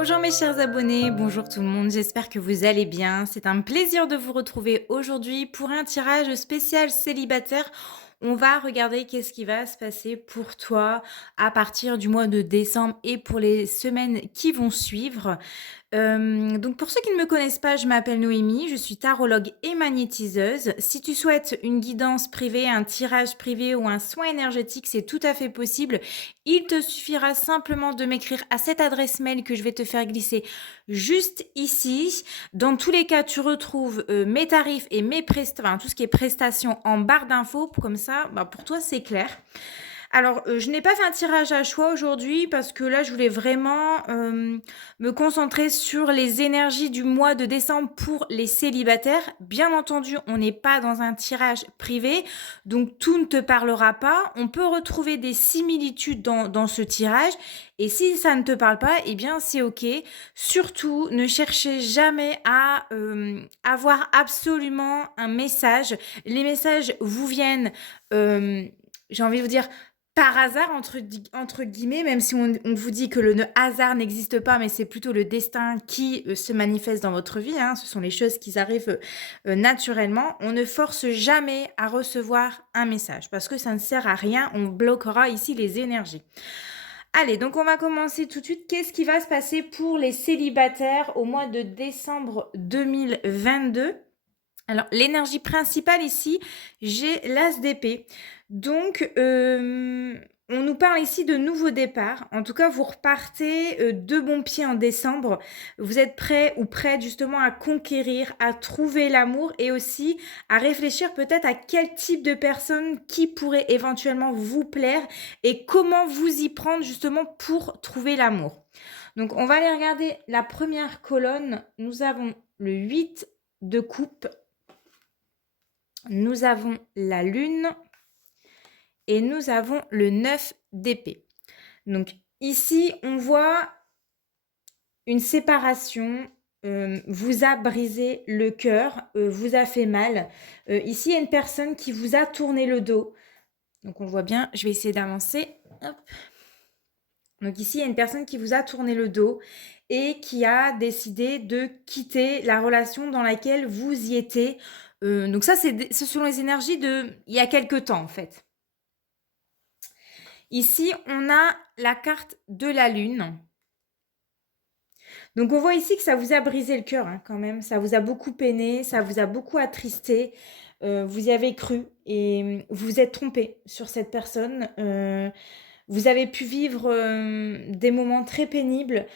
Bonjour mes chers abonnés, bonjour tout le monde, j'espère que vous allez bien. C'est un plaisir de vous retrouver aujourd'hui pour un tirage spécial célibataire. On va regarder qu'est-ce qui va se passer pour toi à partir du mois de décembre et pour les semaines qui vont suivre. Donc pour ceux qui ne me connaissent pas, je m'appelle Noémie, je suis tarologue et magnétiseuse. Si tu souhaites une guidance privée, un tirage privé ou un soin énergétique, c'est tout à fait possible. Il te suffira simplement de m'écrire à cette adresse mail que je vais te faire glisser juste ici. Dans tous les cas, tu retrouves mes tarifs et tout ce qui est prestations en barre d'infos. Comme ça, pour toi, c'est clair. Alors, je n'ai pas fait un tirage à choix aujourd'hui parce que là, je voulais vraiment me concentrer sur les énergies du mois de décembre pour les célibataires. Bien entendu, on n'est pas dans un tirage privé, donc tout ne te parlera pas. On peut retrouver des similitudes dans ce tirage. Et si ça ne te parle pas, eh bien, c'est OK. Surtout, ne cherchez jamais à avoir absolument un message. Les messages vous viennent, j'ai envie de vous dire, par hasard, entre guillemets, même si on vous dit que le hasard n'existe pas, mais c'est plutôt le destin qui se manifeste dans votre vie, hein, ce sont les choses qui arrivent naturellement, on ne force jamais à recevoir un message, parce que ça ne sert à rien, on bloquera ici les énergies. Allez, donc on va commencer tout de suite. Qu'est-ce qui va se passer pour les célibataires au mois de décembre 2022 ? Alors, l'énergie principale ici, j'ai l'as d'épée. Donc, on nous parle ici de nouveaux départs. En tout cas, vous repartez de bon pied en décembre. Vous êtes prêt ou prête justement à conquérir, à trouver l'amour et aussi à réfléchir peut-être à quel type de personne qui pourrait éventuellement vous plaire et comment vous y prendre justement pour trouver l'amour. Donc, on va aller regarder la première colonne. Nous avons le 8 de coupe. Nous avons la lune et nous avons le 9 d'épée. Donc ici, on voit une séparation, vous a brisé le cœur, vous a fait mal. Ici, il y a une personne qui vous a tourné le dos. Donc on le voit bien, je vais essayer d'avancer. Hop. Donc ici, il y a une personne qui vous a tourné le dos et qui a décidé de quitter la relation dans laquelle vous y étiez. Donc ça, c'est selon les énergies de il y a quelque temps, en fait. Ici, on a la carte de la lune. Donc on voit ici que ça vous a brisé le cœur, hein, quand même. Ça vous a beaucoup peiné, ça vous a beaucoup attristé. Vous y avez cru et vous vous êtes trompé sur cette personne. Vous avez pu vivre des moments très pénibles.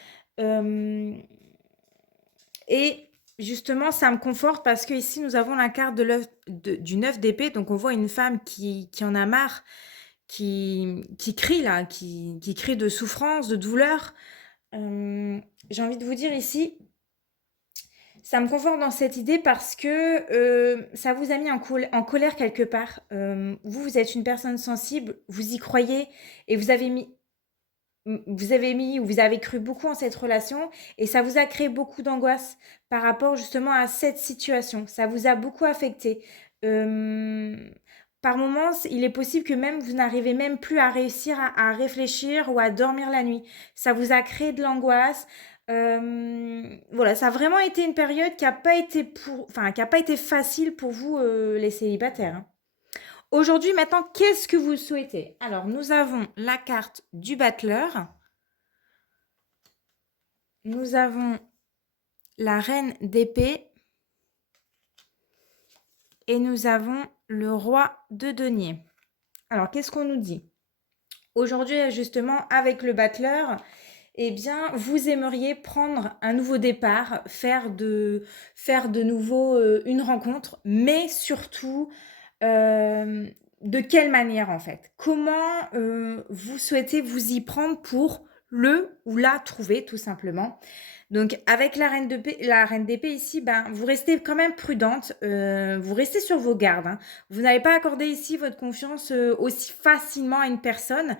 Et justement, ça me conforte parce que ici nous avons la carte du 9 d'épée. Donc on voit une femme qui en a marre, qui crie là, qui crie de souffrance, de douleur. J'ai envie de vous dire ici, ça me conforte dans cette idée parce que ça vous a mis en colère quelque part. Vous êtes une personne sensible, vous y croyez et vous avez cru beaucoup en cette relation et ça vous a créé beaucoup d'angoisse par rapport justement à cette situation. Ça vous a beaucoup affecté. Par moments, il est possible que même vous n'arrivez même plus à réussir à réfléchir ou à dormir la nuit. Ça vous a créé de l'angoisse. Voilà, ça a vraiment été une période qui n'a pas été qui a pas été facile pour vous, les célibataires, hein. Aujourd'hui, maintenant, qu'est-ce que vous souhaitez? Alors, nous avons la carte du battleur. Nous avons la reine d'épée. Et nous avons le roi de denier. Alors, qu'est-ce qu'on nous dit? Aujourd'hui, justement, avec le battleur, eh bien, vous aimeriez prendre un nouveau départ, faire de nouveau une rencontre, mais surtout, de quelle manière en fait? Comment vous souhaitez vous y prendre pour le ou la trouver tout simplement? Donc avec la reine d'épée ici, vous restez quand même prudente, vous restez sur vos gardes, hein. Vous n'avez pas accordé ici votre confiance aussi facilement à une personne.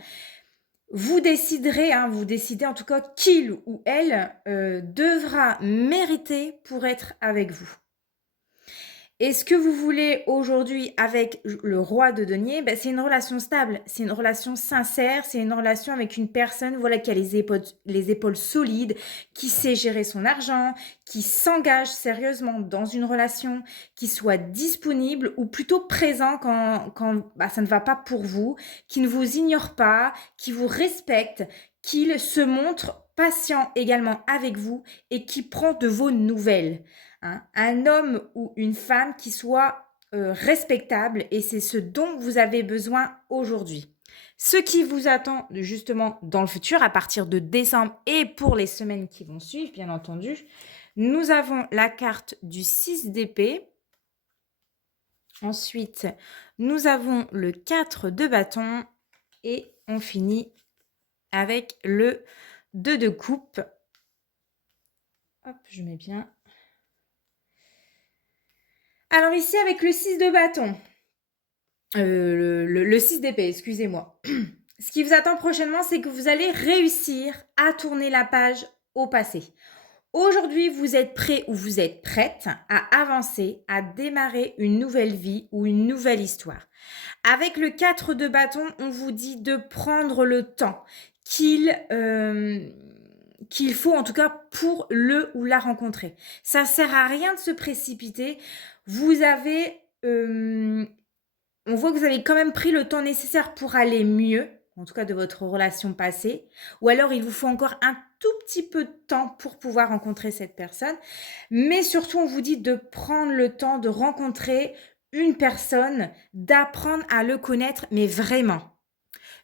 Vous déciderez, hein, vous décidez en tout cas qu'il ou elle devra mériter pour être avec vous. Et ce que vous voulez aujourd'hui avec le roi de denier, ben, c'est une relation stable, c'est une relation sincère, c'est une relation avec une personne voilà, qui a les épaules solides, qui sait gérer son argent, qui s'engage sérieusement dans une relation, qui soit disponible ou plutôt présent quand bah, ça ne va pas pour vous, qui ne vous ignore pas, qui vous respecte, qu'il se montre patient également avec vous et qui prend de vos nouvelles. Hein. Un homme ou une femme qui soit respectable et c'est ce dont vous avez besoin aujourd'hui. Ce qui vous attend justement dans le futur à partir de décembre et pour les semaines qui vont suivre, bien entendu, nous avons la carte du 6 d'épée. Ensuite, nous avons le 4 de bâton et on finit avec le 2 de coupe. Hop, je mets bien. Alors ici, avec le 6 de bâton, le 6 d'épée, excusez-moi. Ce qui vous attend prochainement, c'est que vous allez réussir à tourner la page au passé. Aujourd'hui, vous êtes prêt ou vous êtes prête à avancer, à démarrer une nouvelle vie ou une nouvelle histoire. Avec le 4 de bâton, on vous dit de prendre le temps qu'il faut en tout cas pour le ou la rencontrer. Ça ne sert à rien de se précipiter. Vous avez, on voit que vous avez quand même pris le temps nécessaire pour aller mieux, en tout cas de votre relation passée, ou alors il vous faut encore un tout petit peu de temps pour pouvoir rencontrer cette personne. Mais surtout, on vous dit de prendre le temps de rencontrer une personne, d'apprendre à le connaître, mais vraiment,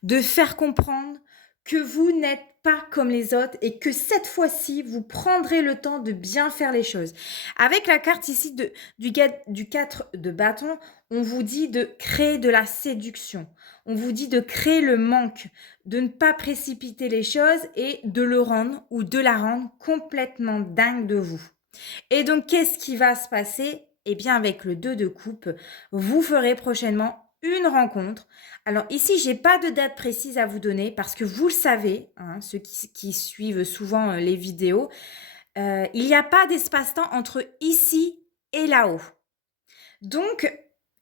de faire comprendre que vous n'êtes pas comme les autres et que cette fois-ci, vous prendrez le temps de bien faire les choses. Avec la carte ici du 4 de bâton, on vous dit de créer de la séduction. On vous dit de créer le manque, de ne pas précipiter les choses et de le rendre ou de la rendre complètement dingue de vous. Et donc, qu'est-ce qui va se passer? Eh bien, avec le 2 de coupe, vous ferez prochainement une rencontre. Alors ici, j'ai pas de date précise à vous donner parce que vous le savez, hein, ceux qui suivent souvent les vidéos, il n'y a pas d'espace-temps entre ici et là-haut. Donc,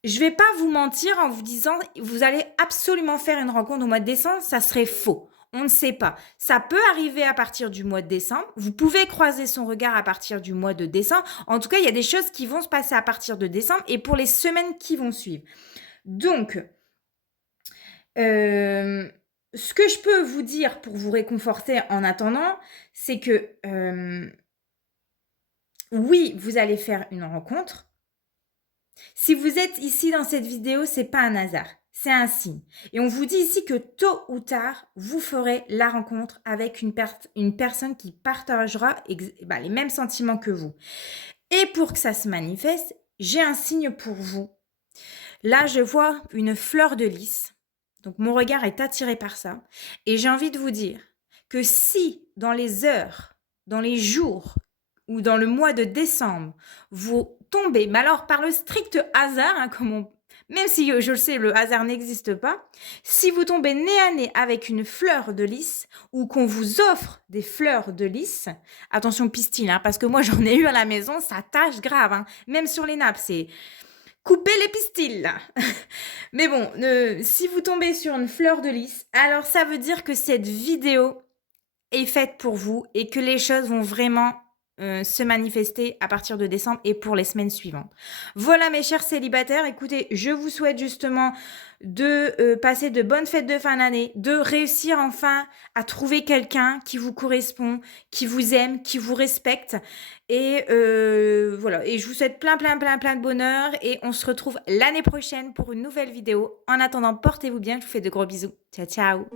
je vais pas vous mentir en vous disant vous allez absolument faire une rencontre au mois de décembre, ça serait faux. On ne sait pas. Ça peut arriver à partir du mois de décembre. Vous pouvez croiser son regard à partir du mois de décembre. En tout cas, il y a des choses qui vont se passer à partir de décembre et pour les semaines qui vont suivre. Donc, ce que je peux vous dire pour vous réconforter en attendant, c'est que oui, vous allez faire une rencontre. Si vous êtes ici dans cette vidéo, c'est pas un hasard, c'est un signe. Et on vous dit ici que tôt ou tard, vous ferez la rencontre avec une personne qui partagera les mêmes sentiments que vous. Et pour que ça se manifeste, j'ai un signe pour vous. Là, je vois une fleur de lys. Donc, mon regard est attiré par ça. Et j'ai envie de vous dire que si dans les heures, dans les jours ou dans le mois de décembre, vous tombez, mais alors par le strict hasard, hein, même si je le sais, le hasard n'existe pas, si vous tombez nez à nez avec une fleur de lys ou qu'on vous offre des fleurs de lys, attention pistil, hein, parce que moi j'en ai eu à la maison, ça tâche grave, hein, même sur les nappes, c'est... Coupez les pistils, là. Mais bon, si vous tombez sur une fleur de lys, alors ça veut dire que cette vidéo est faite pour vous et que les choses vont vraiment se manifester à partir de décembre et pour les semaines suivantes. Voilà mes chers célibataires, écoutez, je vous souhaite justement de passer de bonnes fêtes de fin d'année, de réussir enfin à trouver quelqu'un qui vous correspond, qui vous aime, qui vous respecte. Et voilà, et je vous souhaite plein de bonheur et on se retrouve l'année prochaine pour une nouvelle vidéo. En attendant, portez-vous bien, je vous fais de gros bisous. Ciao, ciao.